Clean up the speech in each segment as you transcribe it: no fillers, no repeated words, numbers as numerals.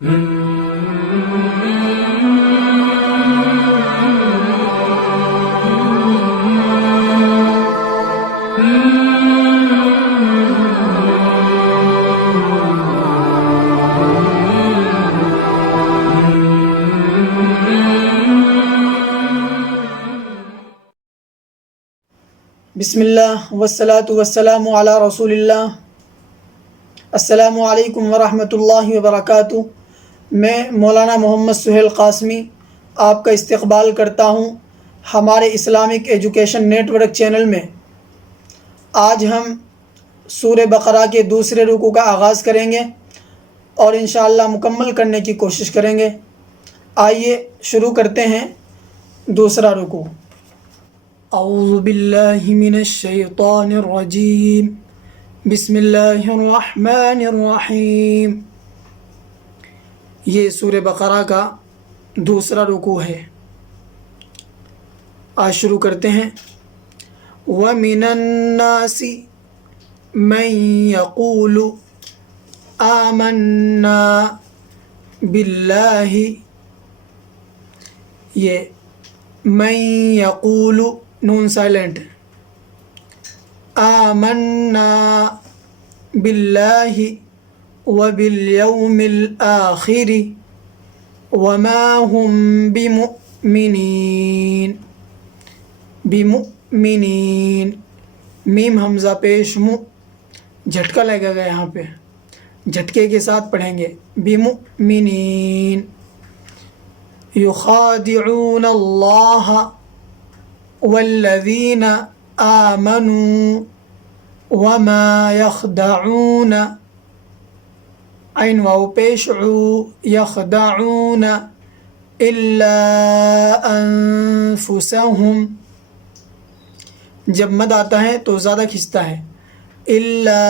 بسم اللہ والصلاة والسلام علی رسول اللہ۔ السلام علیکم ورحمۃ اللہ وبرکاتہ۔ میں مولانا محمد سہیل قاسمی آپ کا استقبال کرتا ہوں ہمارے Islamic education network channel میں۔ آج ہم سورہ بقرہ کے دوسرے رکوع کا آغاز کریں گے اور انشاءاللہ مکمل کرنے کی کوشش کریں گے۔ آئیے شروع کرتے ہیں دوسرا رکوع۔ اعوذ باللہ من الشیطان الرجیم، بسم اللہ الرحمن الرحیم۔ یہ سورہ بقرہ کا دوسرا رکوع ہے۔ آج شروع کرتے ہیں۔ وَمِنَ النَّاسِ مَن يَقُولُ آمَنَّا بِاللَّهِ، یہ من یقول نون سائلنٹ، آمنا باللہ وبالیوم الآخر وما هم بمؤمنین، میم حمزہ پیش مو، جھٹکا لگے گا یہاں پہ، جھٹکے کے ساتھ پڑھیں گے بمؤمنین۔ یخادعون اللہ والذین آمنوا وما یخدعون، عین واو پیش عو، یخدعون الا انفسہم، جب مد آتا ہے تو زیادہ کھنچتا ہے، الا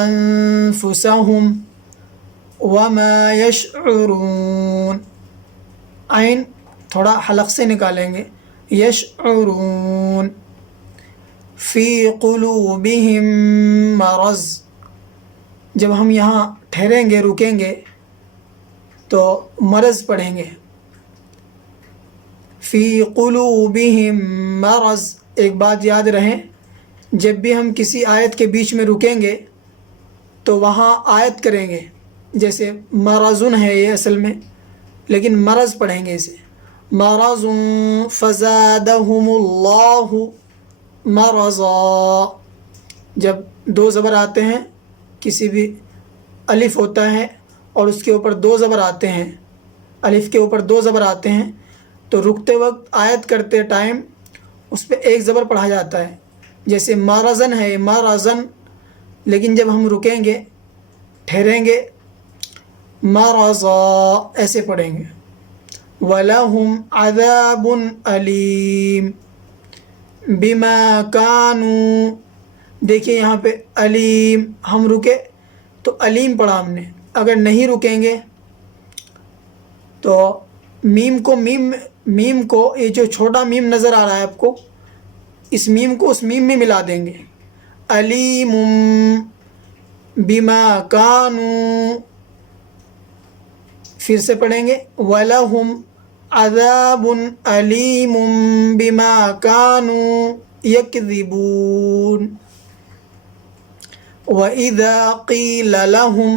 انفسہم وما یشعرون، عین تھوڑا حلق سے نکالیں گے، یشعرون، فی قلوبہم مرض، جب ہم یہاں ٹھہریں گے رکیں گے تو مرض پڑھیں گے، فی قلوبہم مرض۔ ایک بات یاد رہے، جب بھی ہم کسی آیت کے بیچ میں رکیں گے تو وہاں آیت کریں گے، جیسے مرضن ہے یہ اصل میں، لیکن مرض پڑھیں گے اسے، مرض فزادہم اللہ مرضا۔ جب دو زبر آتے ہیں، کسی بھی الف ہوتا ہے اور اس کے اوپر دو زبر آتے ہیں، الف کے اوپر دو زبر آتے ہیں، تو رکتے وقت آیت کرتے ٹائم اس پہ ایک زبر پڑھا جاتا ہے، جیسے مرضن ہے مرضن، لیکن جب ہم رکیں گے ٹھہریں گے مرضا ایسے پڑھیں گے۔ وَلَهُمْ عَذَابٌ أَلِيمٌ بِمَا كَانُوا، دیکھیے یہاں پہ علیم، ہم رکے تو علیم پڑھا ہم نے، اگر نہیں رکیں گے تو میم کو یہ جو چھوٹا میم نظر آ رہا ہے آپ کو، اس میم کو اس میم میں ملا دیں گے، علیم بما كانوا، پھر سے پڑھیں گے وَلَهُمْ عَذَابٌ أَلِيمٌ بِمَا كَانُوا يَكْذِبُونَ۔ وَإِذَا قِيلَ لَهُمْ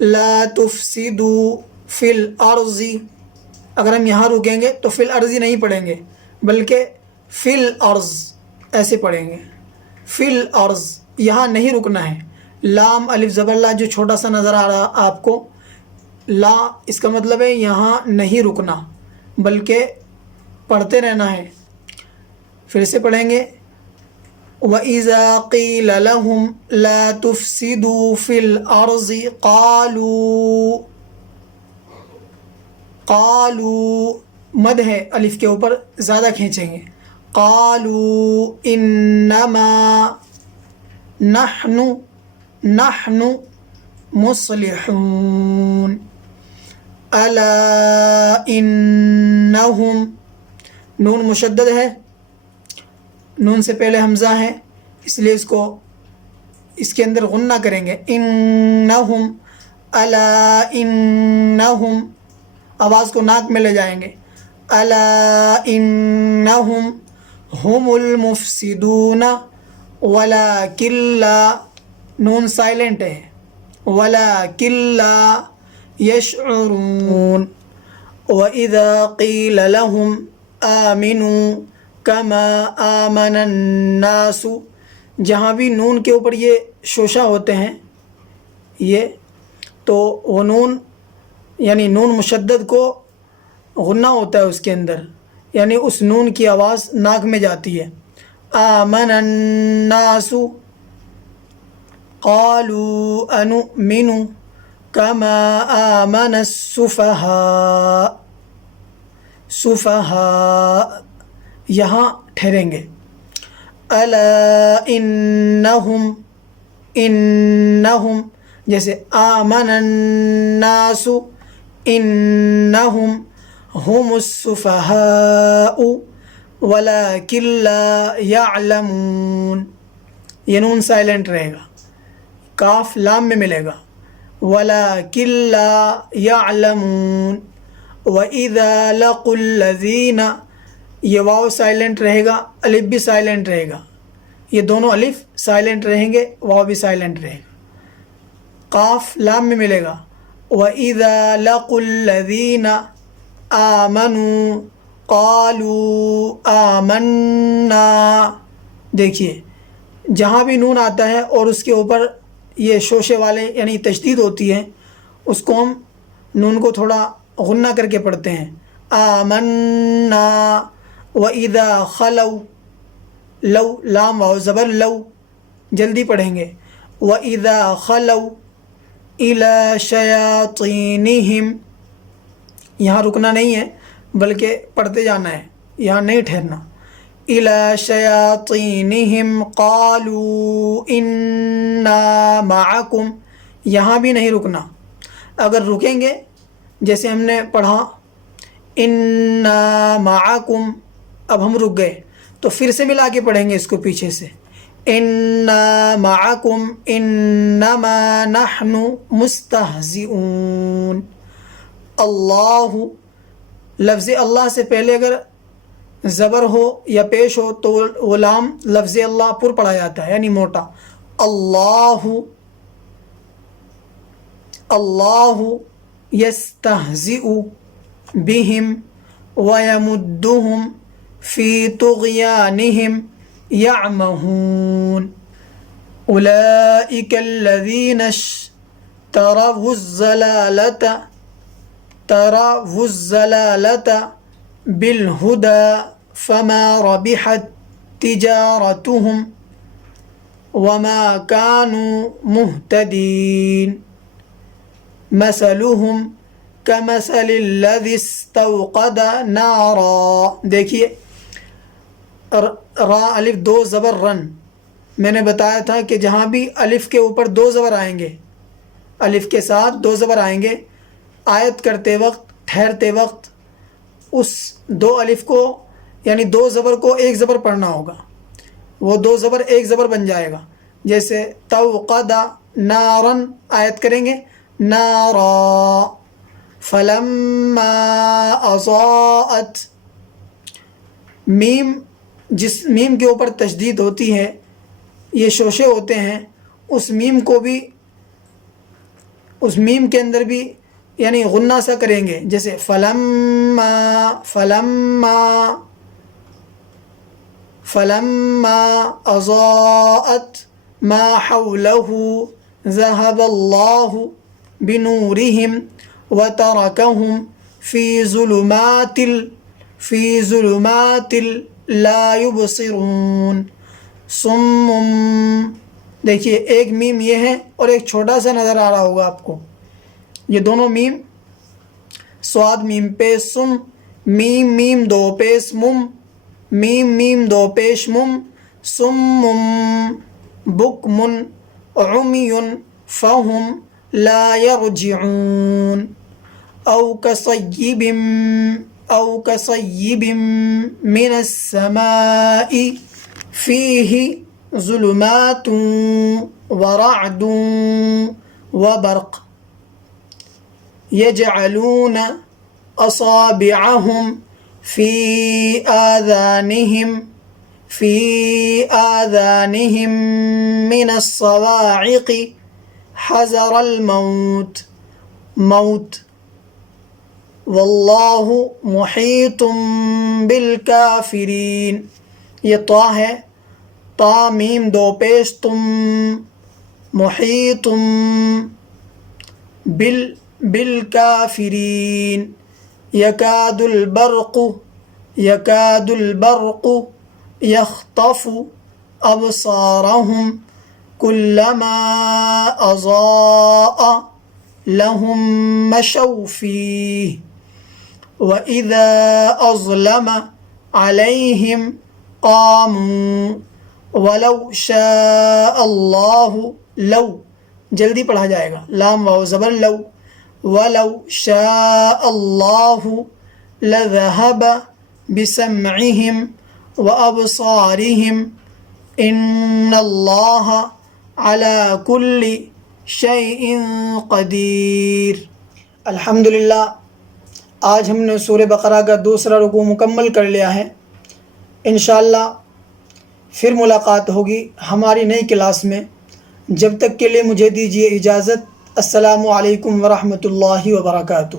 لَا تُفْسِدُوا فِي الْأَرْضِ، اگر ہم یہاں رکیں گے تو فی الارض نہیں پڑھیں گے بلکہ فی الارض ایسے پڑھیں گے، فی الارض، یہاں نہیں رکنا ہے، لام الف زبر لا جو چھوٹا سا نظر آ رہا آپ کو، لا اس کا مطلب ہے یہاں نہیں رکنا بلکہ پڑھتے رہنا ہے۔ پھر سے پڑھیں گے وَإِذَا قِيلَ لَهُمْ لَا تُفْسِدُوا فِي الْأَرْضِ قالوا، مد ہے الف کے اوپر زیادہ کھینچیں گے، قالوا انما نحن مصلحون، الا انہم، نون مشدد ہے، نون سے پہلے حمزہ ہے، اس لیے اس کے اندر غنہ کریں گے، انہم الا انہم، آواز کو ناک میں لے جائیں گے، الا انہم ہم المفسدون ولکن لا، نون سائلنٹ ہے، ولکن لا یشعرون۔ وَإِذَا قِيلَ لَهُمْ آمِنُوا كَمَا آمَنَ النَّاسُ، جہاں بھی نون کے اوپر یہ شوشہ ہوتے ہیں یہ، تو وہ نون یعنی نون مشدد کو غنہ ہوتا ہے اس کے اندر، یعنی اس نون کی آواز ناک میں جاتی ہے۔ آمن الناس قالوا انؤمن کما آمن السفہاء، سفہاء یہاں ٹھہریں گے۔ الا انہم، انہم جیسے آمن الناس انہم ہم السفہاء ولکن لا یعلمون، یہ نون سائلنٹ رہے گا، کاف لام میں ملے گا، ولکن لا یعلمون۔ وَإِذَا لَقُوا الَّذِينَ، یہ واو سائلنٹ رہے گا، الف بھی سائلنٹ رہے گا، یہ دونوں الف سائلنٹ رہیں گے، واو بھی سائلنٹ رہے گا، قاف لام میں ملے گا۔ وَإِذَا لَقُوا الَّذِينَ آمَنُوا قَالُوا آمَنَّا، دیکھیے جہاں بھی نون آتا ہے اور اس کے اوپر یہ شوشے والے یعنی تشدید ہوتی ہے، اس کو ہم نون کو تھوڑا غنہ کر کے پڑھتے ہیں، آمنا۔ وَإِذَا خَلَوْا، لو لام واو زبر لو، جلدی پڑھیں گے، وَإِذَا خَلَوْا إِلَى شَيَاطِينِهِمْ، یہاں رکنا نہیں ہے بلکہ پڑھتے جانا ہے، یہاں نہیں ٹھہرنا۔ إِلَى شَيَاطِينِهِمْ قَالُوا إِنَّا مَعَكُمْ، یہاں بھی نہیں رکنا، اگر رکیں گے جیسے ہم نے پڑھا اِنَّا مَعَكُمْ، اب ہم رک گئے تو پھر سے ملا کے پڑھیں گے اس کو پیچھے سے، اِنَّا مَعَكُمْ إِنَّمَا نَحْنُ مُسْتَهْزِئُونَ۔ اللہ، لفظ اللہ سے پہلے اگر زبر ہو یا پیش ہو تو وہ لام لفظ اللہ پر پڑھا جاتا ہے یعنی موٹا، اللہ، اللہ یستہزئ بہم ویمدہم فی طغیانہم یعمہون۔ اولئک الذین اشتروا الضلالۃ بالہدی فما ربحت تجارتهم وما كانوا مهتدین۔ مثلهم كمثل الذي استوقد نارا، دیکھیے را الف دو زبر رن، میں نے بتایا تھا کہ جہاں بھی الف کے اوپر دو زبر آئیں گے، الف کے ساتھ دو زبر آئیں گے، آیت کرتے وقت ٹھہرتے وقت اس دو الف کو یعنی دو زبر کو ایک زبر پڑھنا ہوگا، وہ دو زبر ایک زبر بن جائے گا، جیسے توقد نارن آیت کریں گے نارا، فلما اضاءت، میم جس میم کے اوپر تشدید ہوتی ہے، یہ شوشے ہوتے ہیں، اس میم کو بھی اس میم کے اندر بھی یعنی غنہ سا کریں گے، جیسے فلما اضاءت ما حوله ذهب الله بنورهم وتركهم في ظلمات لا يبصرون۔ صم، دیکھیے ایک میم یہ ہے اور ایک چھوٹا سا نظر آ رہا ہوگا آپ کو، یہ دونوں میم سواد میم پیش سم، میم میم دو پیش مم، میم میم دو پیش مم، سم بکم عمی فہم لا یرجعون۔ او کصیب من السماء فیہ ظلمات ورعد وبرق۔ يجعلون أصابعهم في آذانهم من الصواعق حذر الموت واللہ محیط بالکافرین. یہ طا ہے، طا میم دو پیش تم، محیط بالکافرین. یکاد البرق یخطف ابصارهم کلما اضاء لهم مشوا فیہ وَإِذَا أَظْلَمَ عَلَيْهِمْ قَامُوا وَلَوْ شَاءَ اللَّهُ لَوْ جلدی پڑھا جائے گا، لام واو زبر لو. وَلَوْ شَاءَ اللَّهُ لَذَهَبَ بِسَمْعِهِمْ وَأَبْصَارِهِمْ إِنَّ اللَّهَ عَلَى كُلِّ شَيْءٍ قَدِيرٌ. الحمدللہ، آج ہم نے سورہ بقرہ کا دوسرا رکوع مکمل کر لیا ہے. انشاءاللہ پھر ملاقات ہوگی ہماری نئی کلاس میں. جب تک کے لیے مجھے دیجیے اجازت. السلام علیکم ورحمۃ اللہ وبرکاتہ.